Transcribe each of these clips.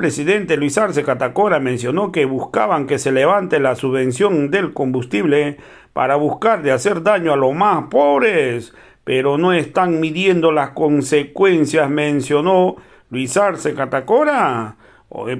presidente Luis Arce Catacora mencionó que buscaban que se levante la subvención del combustible para buscar de hacer daño a los más pobres, pero no están midiendo las consecuencias, mencionó Luis Arce Catacora.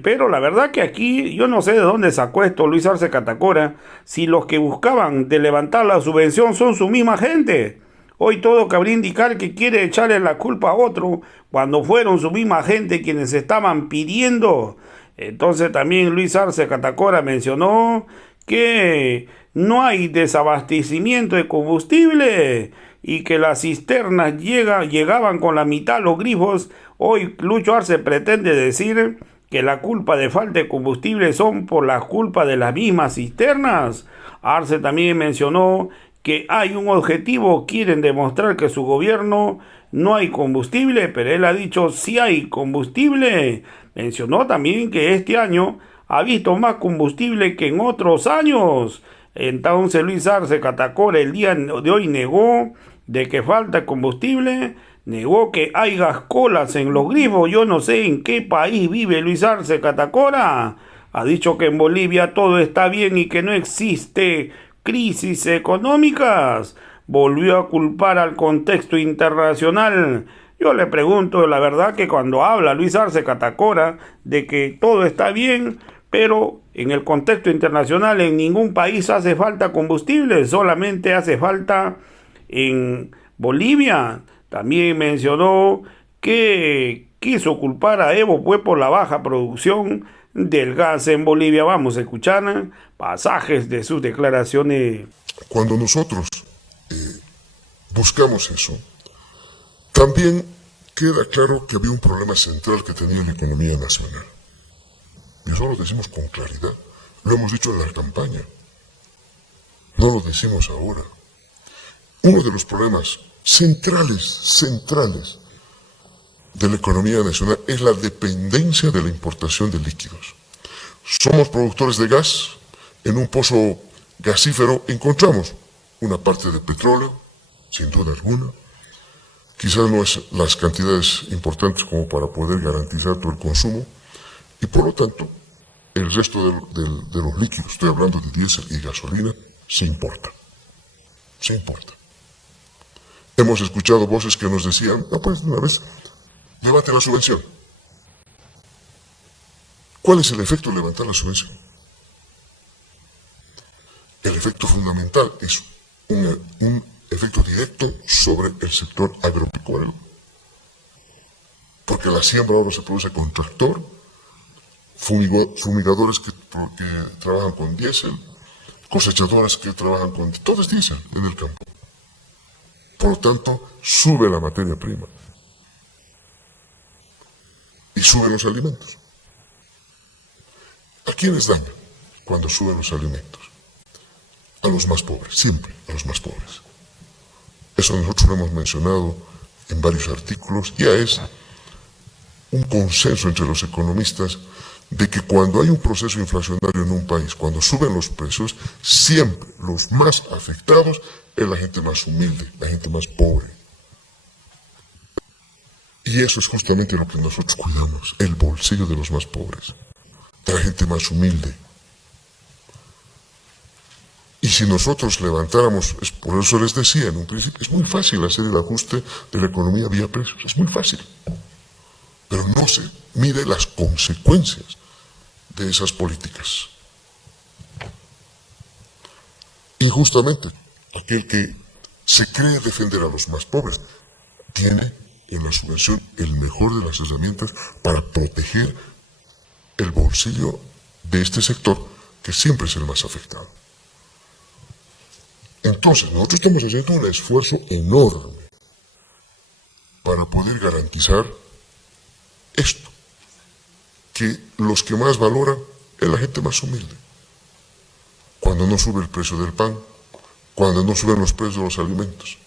Pero la verdad que aquí yo no sé de dónde sacó esto Luis Arce Catacora, si los que buscaban de levantar la subvención son su misma gente. Hoy todo cabría indicar que quiere echarle la culpa a otro cuando fueron su misma gente quienes estaban pidiendo. Entonces también Luis Arce Catacora mencionó que no hay desabastecimiento de combustible y que las cisternas llegaban con la mitad los grifos. Hoy Lucho Arce pretende decir que la culpa de falta de combustible son por la culpa de las mismas cisternas. Arce también mencionó que hay un objetivo, quieren demostrar que su gobierno no hay combustible, pero él ha dicho sí hay combustible. Mencionó también que este año ha visto más combustible que en otros años. Entonces Luis Arce Catacora el día de hoy negó de que falta combustible, negó que hay colas en los grifos. Yo no sé en qué país vive Luis Arce Catacora. Ha dicho que en Bolivia todo está bien y que no existe crisis económicas. Volvió a culpar al contexto internacional. Yo le pregunto, la verdad que cuando habla Luis Arce Catacora de que todo está bien, pero en el contexto internacional en ningún país hace falta combustible, solamente hace falta en Bolivia. También mencionó que quiso culpar a Evo pues por la baja producción del gas en Bolivia. Vamos a escuchar pasajes de sus declaraciones. Cuando nosotros buscamos eso, también queda claro que había un problema central que tenía la economía nacional. Y eso lo decimos con claridad. Lo hemos dicho en la campaña. No lo decimos ahora. Uno de los problemas centrales de la economía nacional es la dependencia de la importación de líquidos. Somos productores de gas. En un pozo gasífero encontramos una parte de petróleo, sin duda alguna. Quizás no es las cantidades importantes como para poder garantizar todo el consumo. Y por lo tanto, el resto de los líquidos, estoy hablando de diésel y gasolina, se importa. Se importa. Hemos escuchado voces que nos decían, no, pues de una vez, levante la subvención. ¿Cuál es el efecto de levantar la subvención? El efecto fundamental es un efecto directo sobre el sector agropecuario. Porque la siembra ahora se produce con tractor, fumigadores que trabajan con diésel, cosechadoras que trabajan con... Todo es diésel en el campo. Por lo tanto, sube la materia prima. Y suben los alimentos. ¿A quiénes daña cuando suben los alimentos? A los más pobres, siempre a los más pobres. Eso nosotros lo hemos mencionado en varios artículos. Ya es un consenso entre los economistas de que cuando hay un proceso inflacionario en un país, cuando suben los precios, siempre los más afectados es la gente más humilde, la gente más pobre. Y eso es justamente lo que nosotros cuidamos, el bolsillo de los más pobres, de la gente más humilde. Y si nosotros levantáramos, por eso les decía en un principio, es muy fácil hacer el ajuste de la economía vía precios, es muy fácil. Pero no se mide las consecuencias de esas políticas. Y justamente aquel que se cree defender a los más pobres tiene en la subvención el mejor de las herramientas para proteger el bolsillo de este sector, que siempre es el más afectado. Entonces, nosotros estamos haciendo un esfuerzo enorme para poder garantizar esto, que los que más valoran es la gente más humilde. Cuando no sube el precio del pan, cuando no suben los precios de los alimentos,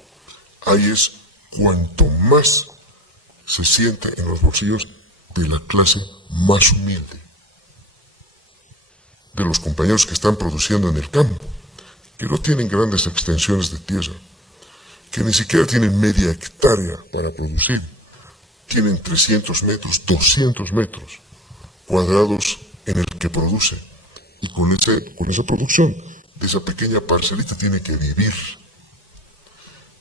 ahí es cuanto más se siente en los bolsillos de la clase más humilde, de los compañeros que están produciendo en el campo, que no tienen grandes extensiones de tierra, que ni siquiera tienen media hectárea para producir, tienen 300 metros, 200 metros cuadrados en el que produce. Y con esa producción de esa pequeña parcelita tiene que vivir.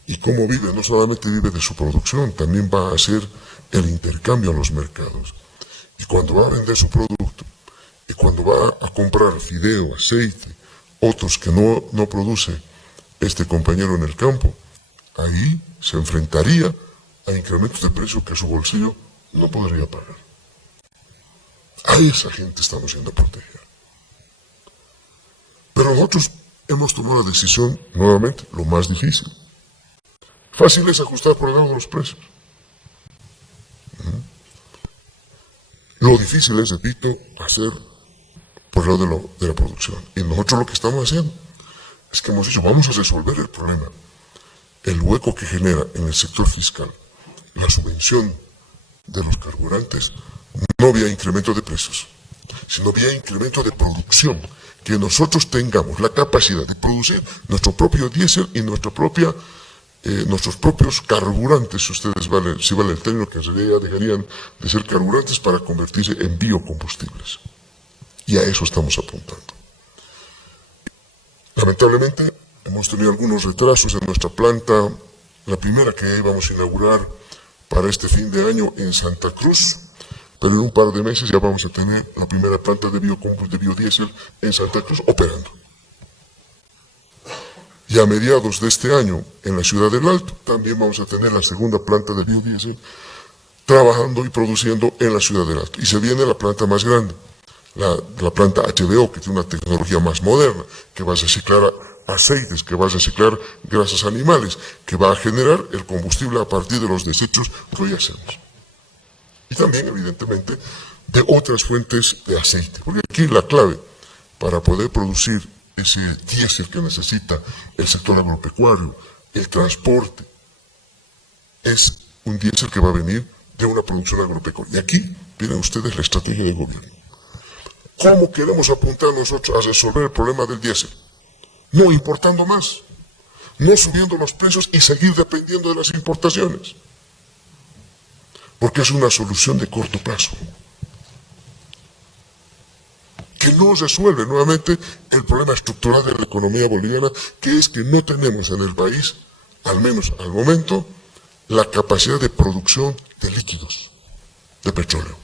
¿Y cómo vive? No solamente vive de su producción, también va a hacer el intercambio a los mercados. Y cuando va a vender su producto, y cuando va a comprar fideo, aceite, otros que no produce este compañero en el campo, ahí se enfrentaría a incrementos de precio que su bolsillo no podría pagar. A esa gente estamos yendo a proteger. Pero nosotros hemos tomado la decisión, nuevamente, lo más difícil. Fácil es ajustar por el lado de los precios. Lo difícil es, repito, hacer por el lado de la producción. Y nosotros lo que estamos haciendo es que hemos dicho, vamos a resolver el problema. El hueco que genera en el sector fiscal la subvención de los carburantes, no vía incremento de precios, sino vía incremento de producción. Que nosotros tengamos la capacidad de producir nuestro propio diésel y nuestros propios carburantes, si vale el término, que en realidad dejarían de ser carburantes para convertirse en biocombustibles. Y a eso estamos apuntando. Lamentablemente, hemos tenido algunos retrasos en nuestra planta, la primera que íbamos a inaugurar para este fin de año en Santa Cruz, pero en un par de meses ya vamos a tener la primera planta de biodiesel en Santa Cruz operando. Y a mediados de este año, en la ciudad del Alto, también vamos a tener la segunda planta de biodiesel trabajando y produciendo en la ciudad del Alto. Y se viene la planta más grande, la planta HBO, que tiene una tecnología más moderna, que va a reciclar aceites, que va a reciclar grasas animales, que va a generar el combustible a partir de los desechos que hoy hacemos. Y también, evidentemente, de otras fuentes de aceite. Porque aquí la clave para poder producir ese diésel que necesita el sector agropecuario, el transporte, es un diésel que va a venir de una producción agropecuaria. Y aquí vienen ustedes la estrategia del gobierno. ¿Cómo queremos apuntar nosotros a resolver el problema del diésel? No importando más, no subiendo los precios y seguir dependiendo de las importaciones. Porque es una solución de corto plazo, que no resuelve nuevamente el problema estructural de la economía boliviana, que es que no tenemos en el país, al menos al momento, la capacidad de producción de líquidos, de petróleo.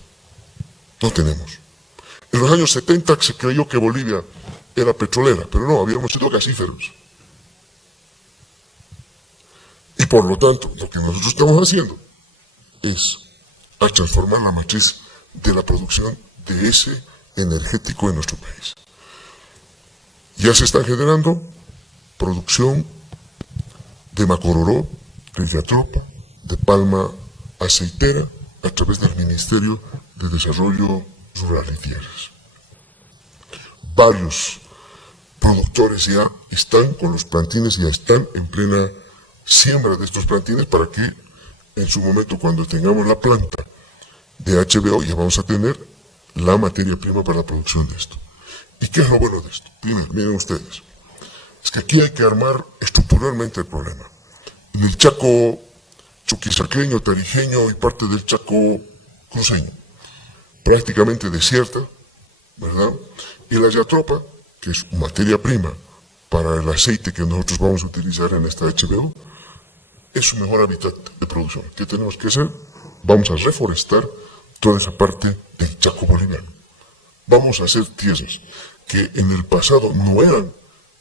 No tenemos. En los años 70 se creyó que Bolivia era petrolera, pero no, habíamos sido gasíferos. Y por lo tanto, lo que nosotros estamos haciendo es a transformar la matriz de la producción de ese energético en nuestro país. Ya se está generando producción de macororó, de yatropa, de palma aceitera a través del Ministerio de Desarrollo Rural y Tierras. Varios productores ya están con los plantines, ya están en plena siembra de estos plantines para que en su momento, cuando tengamos la planta de HBO, ya vamos a tener la materia prima para la producción de esto. ¿Y qué es lo bueno de esto? Primero, miren ustedes, es que aquí hay que armar estructuralmente el problema. En el Chaco chuquisaqueño, tarijeño y parte del Chaco cruceño, prácticamente desierta, ¿verdad? Y la yatropa, que es materia prima para el aceite que nosotros vamos a utilizar en esta HBO, es su mejor hábitat de producción. ¿Qué tenemos que hacer? Vamos a reforestar toda esa parte del Chaco boliviano. Vamos a hacer tierras que en el pasado no eran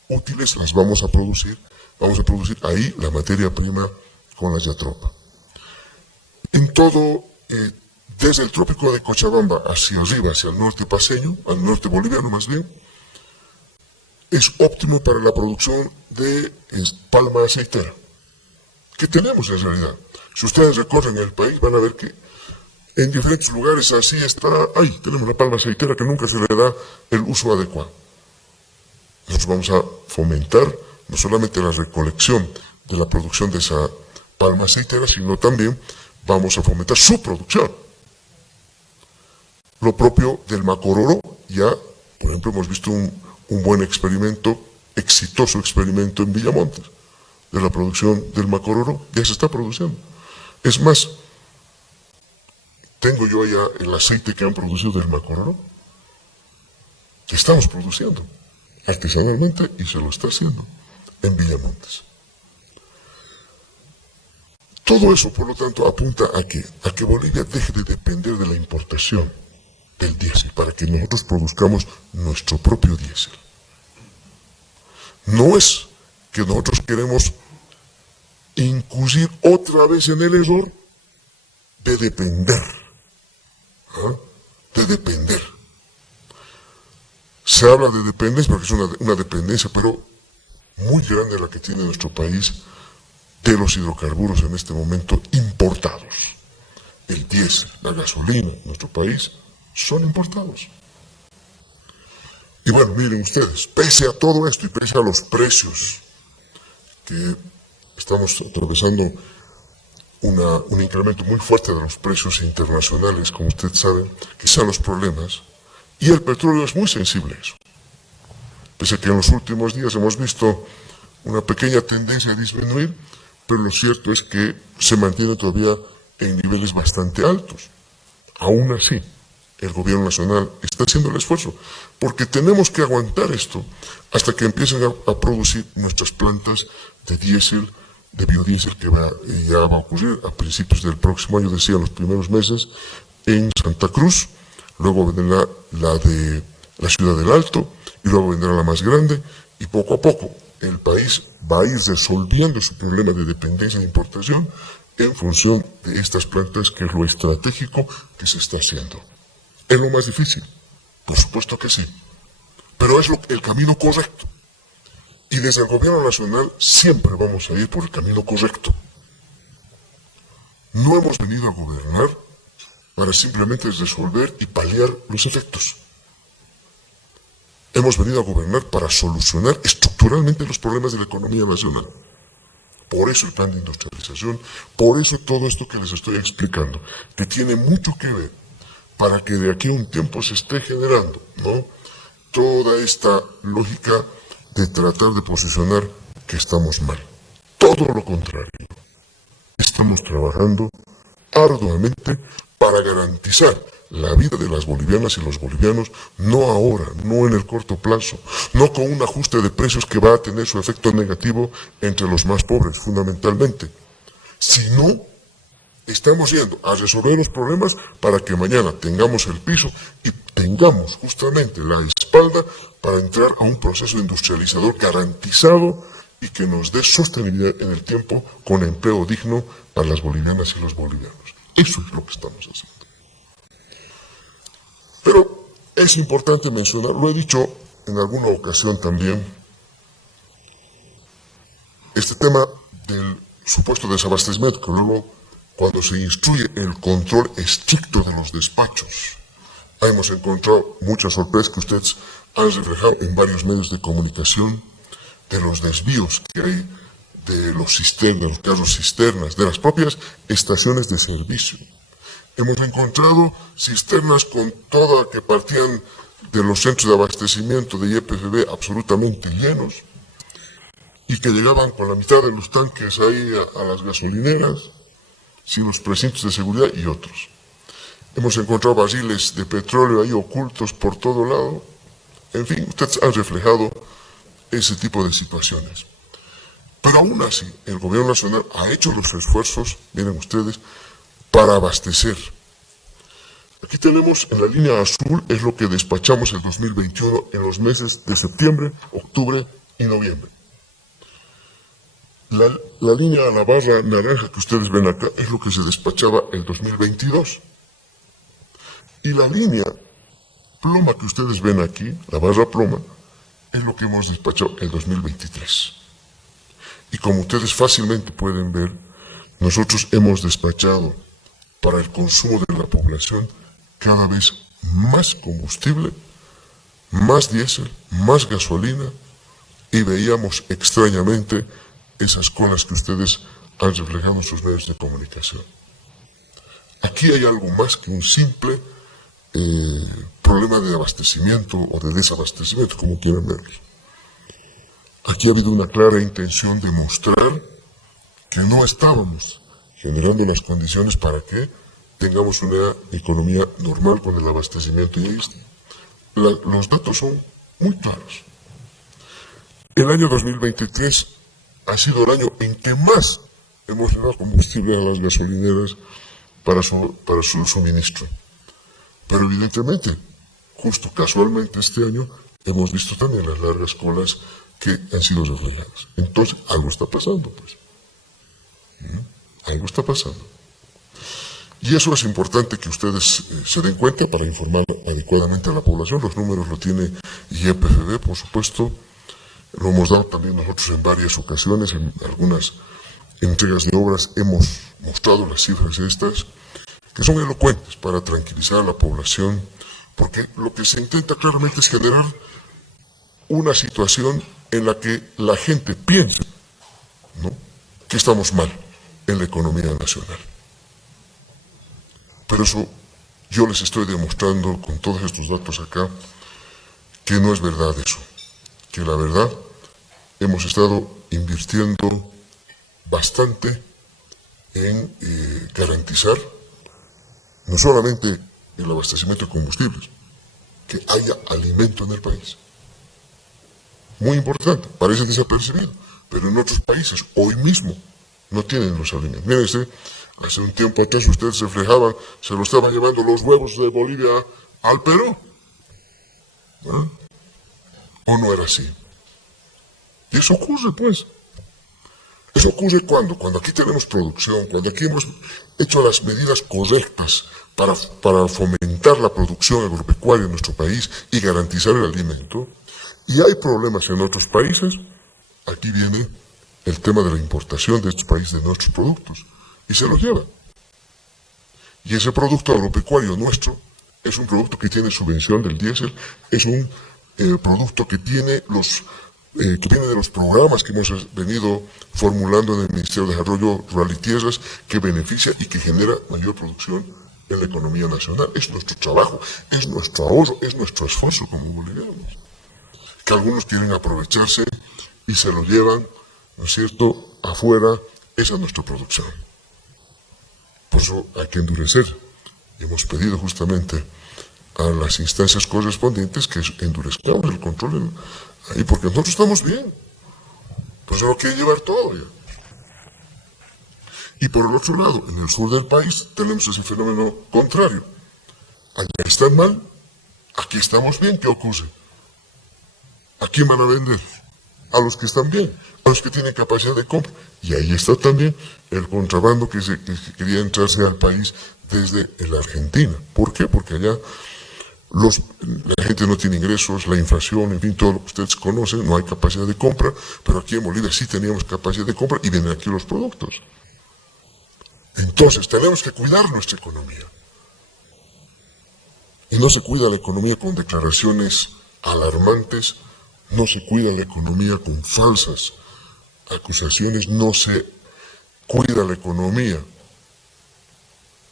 útiles, las vamos a producir ahí la materia prima con la yatropa. En todo, desde el trópico de Cochabamba hacia arriba, hacia el norte paceño, al norte boliviano más bien, es óptimo para la producción de palma aceitera, que tenemos en realidad. Si ustedes recorren el país van a ver que en diferentes lugares así está, ahí tenemos la palma aceitera que nunca se le da el uso adecuado. Nosotros vamos a fomentar no solamente la recolección de la producción de esa palma aceitera, sino también vamos a fomentar su producción. Lo propio del macororo, ya, por ejemplo, hemos visto un buen experimento, exitoso experimento en Villamontes, de la producción del macororo, ya se está produciendo. Es más, Tengo yo allá el aceite que han producido del macoraro, que estamos produciendo artesanalmente y se lo está haciendo en Villamontes. Todo eso, por lo tanto, apunta a que Bolivia deje de depender de la importación del diésel para que nosotros produzcamos nuestro propio diésel. No es que nosotros queremos incurrir otra vez en el error de depender. De depender. Se habla de dependencia porque es una dependencia, pero muy grande la que tiene nuestro país de los hidrocarburos en este momento importados. El diésel, la gasolina en nuestro país son importados. Y bueno, miren ustedes, pese a todo esto y pese a los precios que estamos atravesando un incremento muy fuerte de los precios internacionales, como ustedes saben, quizá los problemas, y el petróleo es muy sensible a eso. Pese a que en los últimos días hemos visto una pequeña tendencia a disminuir, pero lo cierto es que se mantiene todavía en niveles bastante altos. Aún así, el gobierno nacional está haciendo el esfuerzo, porque tenemos que aguantar esto hasta que empiecen a producir nuestras plantas de diésel, de biodiesel, que ya va a ocurrir a principios del próximo año, decía, en los primeros meses, en Santa Cruz, luego vendrá la de la Ciudad del Alto, y luego vendrá la más grande, y poco a poco el país va a ir resolviendo su problema de dependencia de importación en función de estas plantas, que es lo estratégico que se está haciendo. ¿Es lo más difícil? Por supuesto que sí, pero es el camino correcto. Y desde el gobierno nacional siempre vamos a ir por el camino correcto. No hemos venido a gobernar para simplemente resolver y paliar los efectos. Hemos venido a gobernar para solucionar estructuralmente los problemas de la economía nacional. Por eso el plan de industrialización, por eso todo esto que les estoy explicando, que tiene mucho que ver para que de aquí a un tiempo se esté generando, ¿no?, toda esta lógica de tratar de posicionar que estamos mal. Todo lo contrario. Estamos trabajando arduamente para garantizar la vida de las bolivianas y los bolivianos, no ahora, no en el corto plazo, no con un ajuste de precios que va a tener su efecto negativo entre los más pobres, fundamentalmente, sino estamos yendo a resolver los problemas para que mañana tengamos el piso y tengamos justamente la espalda para entrar a un proceso industrializador garantizado y que nos dé sostenibilidad en el tiempo con empleo digno para las bolivianas y los bolivianos. Eso es lo que estamos haciendo. Pero es importante mencionar, lo he dicho en alguna ocasión también, este tema del supuesto desabastecimiento, que luego, cuando se instruye el control estricto de los despachos, hemos encontrado muchas sorpresas que ustedes han reflejado en varios medios de comunicación, de los desvíos que hay de los carros cisternas, de las propias estaciones de servicio. Hemos encontrado cisternas con que partían de los centros de abastecimiento de YPFB absolutamente llenos y que llegaban con la mitad de los tanques ahí a las gasolineras, sin los precintos de seguridad y otros. Hemos encontrado barriles de petróleo ahí ocultos por todo lado. En fin, ustedes han reflejado ese tipo de situaciones. Pero aún así, el gobierno nacional ha hecho los esfuerzos, miren ustedes, para abastecer. Aquí tenemos en la línea azul, es lo que despachamos el 2021 en los meses de septiembre, octubre y noviembre. La línea, la barra naranja que ustedes ven acá, es lo que se despachaba el 2022. Y la línea ploma que ustedes ven aquí, la barra ploma, es lo que hemos despachado el 2023. Y como ustedes fácilmente pueden ver, nosotros hemos despachado para el consumo de la población cada vez más combustible, más diésel, más gasolina, y veíamos extrañamente esas colas que ustedes han reflejado en sus medios de comunicación. Aquí hay algo más que un simple problema de abastecimiento o de desabastecimiento, como quieran verlo. Aquí ha habido una clara intención de mostrar que no estábamos generando las condiciones para que tengamos una economía normal con el abastecimiento. Y ahí está. Los datos son muy claros. El año 2023 ha sido el año en que más hemos dado combustible a las gasolineras para su suministro. Pero evidentemente, justo casualmente este año, hemos visto también las largas colas que han sido reflejadas. Entonces, algo está pasando, pues. Algo está pasando. Y eso es importante que ustedes se den cuenta para informar adecuadamente a la población. Los números lo tiene YPFB, por supuesto. Lo hemos dado también nosotros en varias ocasiones, en algunas entregas de obras hemos mostrado las cifras estas, que son elocuentes para tranquilizar a la población, porque lo que se intenta claramente es generar una situación en la que la gente piense, ¿no?, que estamos mal en la economía nacional. Pero eso yo les estoy demostrando con todos estos datos acá que no es verdad eso, que la verdad hemos estado invirtiendo bastante en garantizar no solamente el abastecimiento de combustibles, que haya alimento en el país. Muy importante, parece desapercibido, pero en otros países hoy mismo no tienen los alimentos. Mírense, hace un tiempo atrás ustedes reflejaban, se lo estaban llevando los huevos de Bolivia al Perú. ¿No? ¿O no era así? Y eso ocurre, pues. Eso ocurre cuando aquí tenemos producción, cuando aquí hemos hecho las medidas correctas para fomentar la producción agropecuaria en nuestro país y garantizar el alimento, y hay problemas en otros países, aquí viene el tema de la importación de estos países de nuestros productos, y se los llevan. Y ese producto agropecuario nuestro es un producto que tiene subvención del diésel, es un producto que tiene que viene de los programas que hemos venido formulando en el Ministerio de Desarrollo Rural y Tierras, que beneficia y que genera mayor producción en la economía nacional. Es nuestro trabajo, es nuestro ahorro, es nuestro esfuerzo como bolivianos. Que algunos quieren aprovecharse y se lo llevan, ¿no es cierto?, afuera. Esa es nuestra producción. Por eso hay que endurecer. Y hemos pedido justamente a las instancias correspondientes que endurezcamos el control ahí, porque nosotros estamos bien. Pues se lo quiere llevar todo ya. Y por el otro lado, en el sur del país, tenemos ese fenómeno contrario. Allá están mal, aquí estamos bien. ¿Qué ocurre? ¿A quién van a vender? A los que están bien, a los que tienen capacidad de compra. Y ahí está también el contrabando que quería entrarse al país desde la Argentina. ¿Por qué? Porque allá la gente no tiene ingresos, la inflación, en fin, todo lo que ustedes conocen, no hay capacidad de compra, pero aquí en Bolivia sí teníamos capacidad de compra y vienen aquí los productos. Entonces, tenemos que cuidar nuestra economía. Y no se cuida la economía con declaraciones alarmantes, no se cuida la economía con falsas acusaciones, no se cuida la economía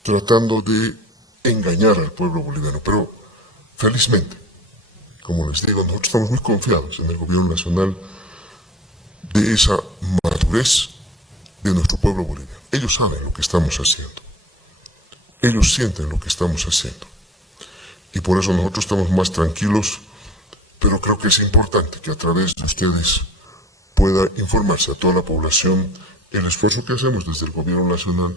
tratando de engañar al pueblo boliviano. Pero felizmente, como les digo, nosotros estamos muy confiados en el gobierno nacional de esa madurez de nuestro pueblo boliviano. Ellos saben lo que estamos haciendo. Ellos sienten lo que estamos haciendo. Y por eso nosotros estamos más tranquilos, pero creo que es importante que a través de ustedes pueda informarse a toda la población el esfuerzo que hacemos desde el gobierno nacional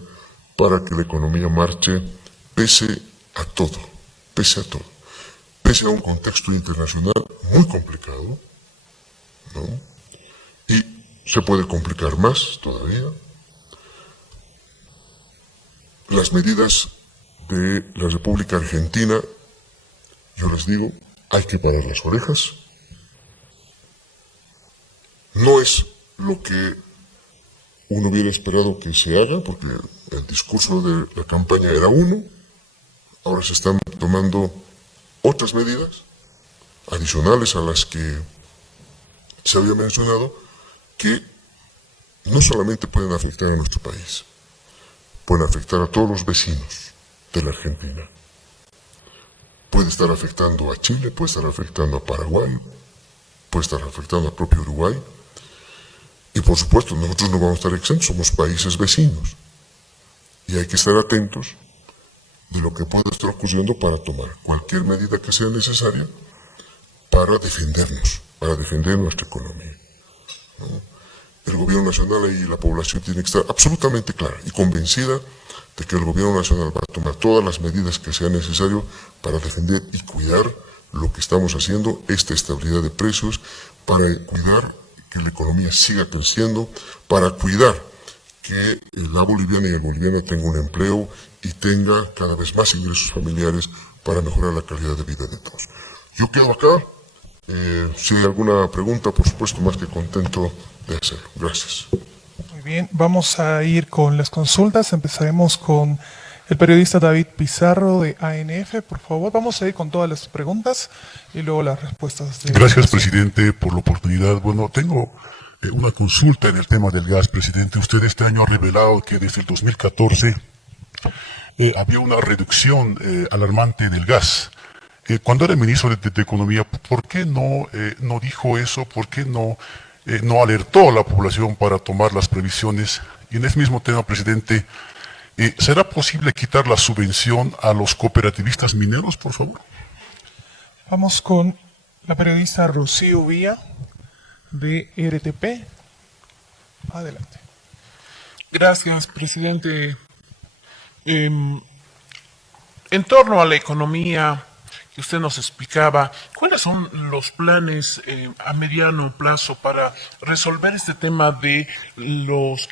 para que la economía marche pese a todo, pese a todo. Pese a un contexto internacional muy complicado, ¿no? Y se puede complicar más todavía. Las medidas de la República Argentina, yo les digo, hay que parar las orejas. No es lo que uno hubiera esperado que se haga, porque el discurso de la campaña era uno, ahora se están tomando otras medidas adicionales a las que se había mencionado, que no solamente pueden afectar a nuestro país, pueden afectar a todos los vecinos de la Argentina. Puede estar afectando a Chile, puede estar afectando a Paraguay, puede estar afectando al propio Uruguay. Y por supuesto, nosotros no vamos a estar exentos, somos países vecinos. Y hay que estar atentos de lo que pueda estar ocurriendo para tomar cualquier medida que sea necesaria para defendernos, para defender nuestra economía, ¿no? El gobierno nacional y la población tienen que estar absolutamente clara y convencida de que el gobierno nacional va a tomar todas las medidas que sean necesarias para defender y cuidar lo que estamos haciendo, esta estabilidad de precios, para cuidar que la economía siga creciendo, para cuidar que la boliviana y el boliviano tenga un empleo y tenga cada vez más ingresos familiares para mejorar la calidad de vida de todos. Yo quedo acá. Si hay alguna pregunta, por supuesto, más que contento de hacerlo. Gracias. Muy bien, vamos a ir con las consultas. Empezaremos con el periodista David Pizarro de ANF. Por favor, vamos a ir con todas las preguntas y luego las respuestas. Gracias, presidente, por la oportunidad. Bueno, tengo una consulta en el tema del gas, presidente. Usted este año ha revelado que desde el 2014 había una reducción alarmante del gas. Cuando era ministro de Economía, ¿por qué no dijo eso? ¿Por qué no alertó a la población para tomar las previsiones? Y en ese mismo tema, presidente, ¿será posible quitar la subvención a los cooperativistas mineros, por favor? Vamos con la periodista Rocío Villa de RTP. Adelante. Gracias, presidente. En torno a la economía que usted nos explicaba, ¿cuáles son los planes a mediano plazo para resolver este tema de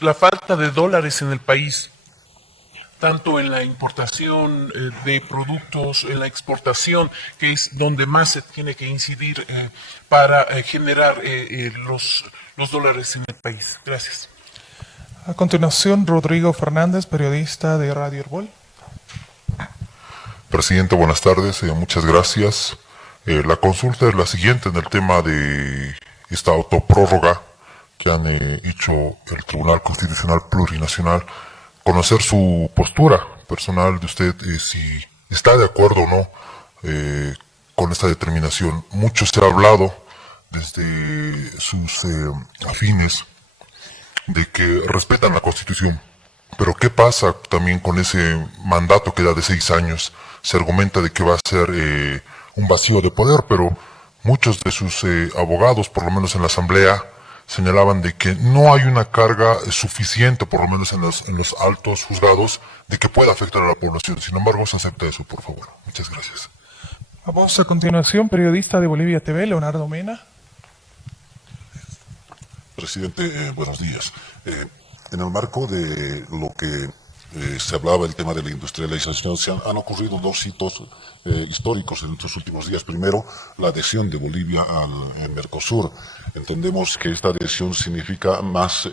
la falta de dólares en el país? Tanto en la importación de productos, en la exportación, que es donde más se tiene que incidir para generar los dólares en el país. Gracias. A continuación, Rodrigo Fernández, periodista de Radio Herbol. Presidente, buenas tardes, muchas gracias. La consulta es la siguiente en el tema de esta autoprórroga que han hecho el Tribunal Constitucional Plurinacional. Conocer su postura personal de usted, si está de acuerdo o no con esta determinación. Mucho se ha hablado desde sus afines de que respetan la Constitución, pero ¿qué pasa también con ese mandato que da de 6 años? Se argumenta de que va a ser un vacío de poder, pero muchos de sus abogados, por lo menos en la Asamblea, señalaban de que no hay una carga suficiente, por lo menos en los altos juzgados, de que pueda afectar a la población. Sin embargo, se acepta eso, por favor. Muchas gracias. Vamos a continuación, periodista de Bolivia TV, Leonardo Mena. Presidente, buenos días. En el marco de lo que se hablaba del tema de la industrialización, han ocurrido 2 hitos históricos en estos últimos días. Primero, la adhesión de Bolivia al Mercosur. Entendemos que esta adhesión significa más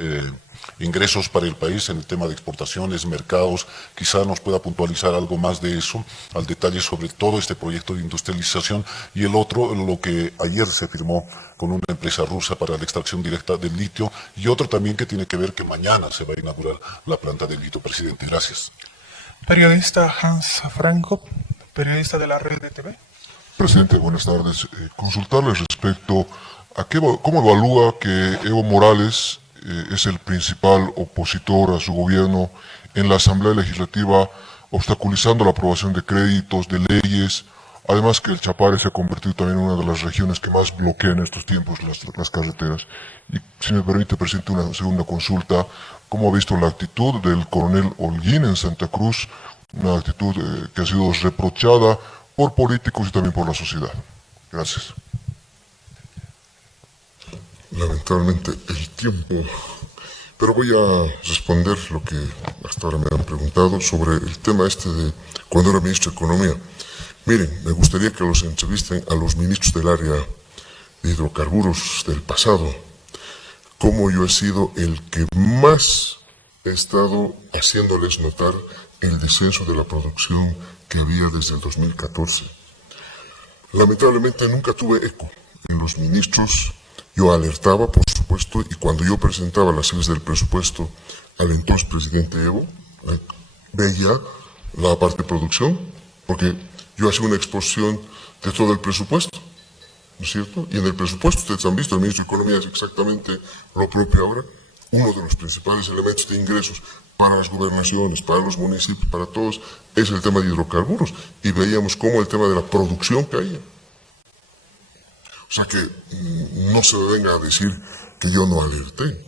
ingresos para el país en el tema de exportaciones, mercados. Quizá nos pueda puntualizar algo más de eso, al detalle sobre todo este proyecto de industrialización. Y el otro, lo que ayer se firmó con una empresa rusa para la extracción directa del litio, y otro también que tiene que ver que mañana se va a inaugurar la planta del litio. Presidente, gracias. Periodista Hans Franco, periodista de la Red de TV. Presidente, buenas tardes. Consultarle respecto a cómo evalúa que Evo Morales es el principal opositor a su gobierno en la Asamblea Legislativa, obstaculizando la aprobación de créditos, de leyes. Además que el Chapare se ha convertido también en una de las regiones que más bloquea en estos tiempos las carreteras. Y si me permite, presidente, una segunda consulta. ¿Cómo ha visto la actitud del coronel Holguín en Santa Cruz? Una actitud que ha sido reprochada por políticos y también por la sociedad. Gracias. Lamentablemente el tiempo, pero voy a responder lo que hasta ahora me han preguntado sobre el tema este de cuando era ministro de Economía. Miren, me gustaría que los entrevisten a los ministros del área de hidrocarburos del pasado, como yo he sido el que más he estado haciéndoles notar el descenso de la producción que había desde el 2014. Lamentablemente nunca tuve eco en los ministros. Yo alertaba, por supuesto, y cuando yo presentaba las cifras del presupuesto al entonces presidente Evo, veía la parte de producción, porque yo hacía una exposición de todo el presupuesto, ¿no es cierto? Y en el presupuesto, ustedes han visto, el ministro de Economía es exactamente lo propio ahora. Uno de los principales elementos de ingresos para las gobernaciones, para los municipios, para todos, es el tema de hidrocarburos. Y veíamos cómo el tema de la producción caía. O sea que no se me venga a decir que yo no alerté.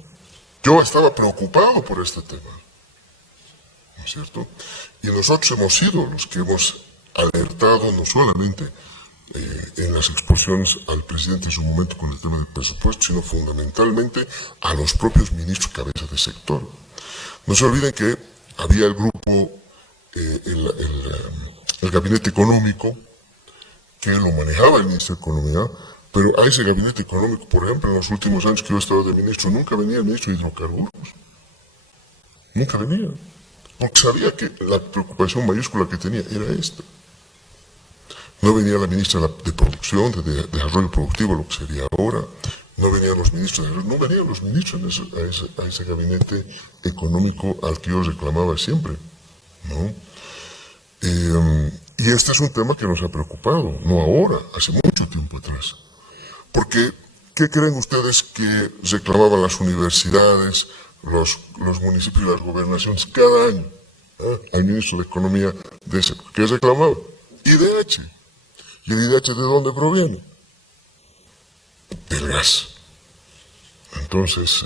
Yo estaba preocupado por este tema, ¿no es cierto? Y nosotros hemos sido los que hemos alertado no solamente en las exposiciones al presidente en su momento con el tema del presupuesto, sino fundamentalmente a los propios ministros cabeza de sector. No se olviden que había el grupo, el gabinete económico, que lo manejaba el ministro de Economía, pero a ese gabinete económico, por ejemplo, en los últimos años que yo he estado de ministro, nunca venía el ministro de Hidrocarburos. Nunca venía. Porque sabía que la preocupación mayúscula que tenía era esta. No venía la ministra de Producción, de Desarrollo Productivo, lo que sería ahora. No venían los ministros, no venían los ministros a ese gabinete económico al que yo reclamaba siempre, ¿no? Y este es un tema que nos ha preocupado, no ahora, hace mucho tiempo atrás. Porque, ¿qué creen ustedes que reclamaban las universidades, los municipios y las gobernaciones cada año al ministro de Economía de ese? ¿Qué reclamaba? IDH. ¿Y el IDH de dónde proviene? Del gas. Entonces,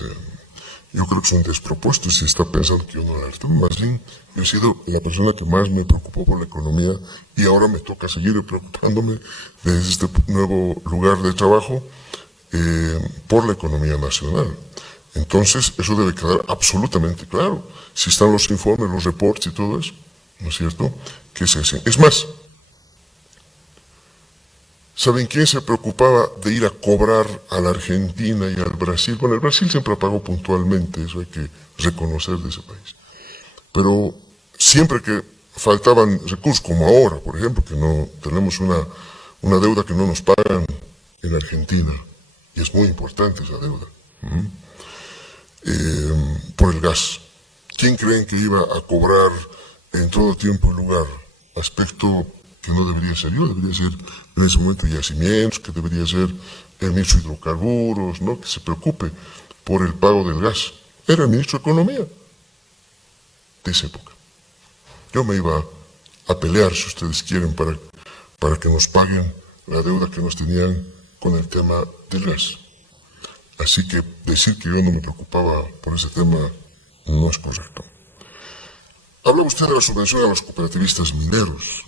yo creo que son despropósitos si está pensando que yo no alerto. Más bien, yo he sido la persona que más me preocupó por la economía y ahora me toca seguir preocupándome desde este nuevo lugar de trabajo por la economía nacional. Entonces, eso debe quedar absolutamente claro. Si están los informes, los reportes y todo eso, ¿no es cierto? ¿Qué se hace? Es más, ¿saben quién se preocupaba de ir a cobrar a la Argentina y al Brasil? Bueno, el Brasil siempre pagó puntualmente, eso hay que reconocer de ese país. Pero siempre que faltaban recursos, como ahora, por ejemplo, que no tenemos una deuda que no nos pagan en Argentina, y es muy importante esa deuda, por el gas. ¿Quién creen que iba a cobrar en todo tiempo y lugar? Aspecto que no debería ser yo, debería ser en ese momento Yacimientos, que debería ser el ministro de Hidrocarburos, ¿no? Que se preocupe por el pago del gas. Era el ministro de Economía de esa época. Yo me iba a pelear, si ustedes quieren, para que nos paguen la deuda que nos tenían con el tema del gas. Así que decir que yo no me preocupaba por ese tema no es correcto. Habla usted de la subvención a los cooperativistas mineros.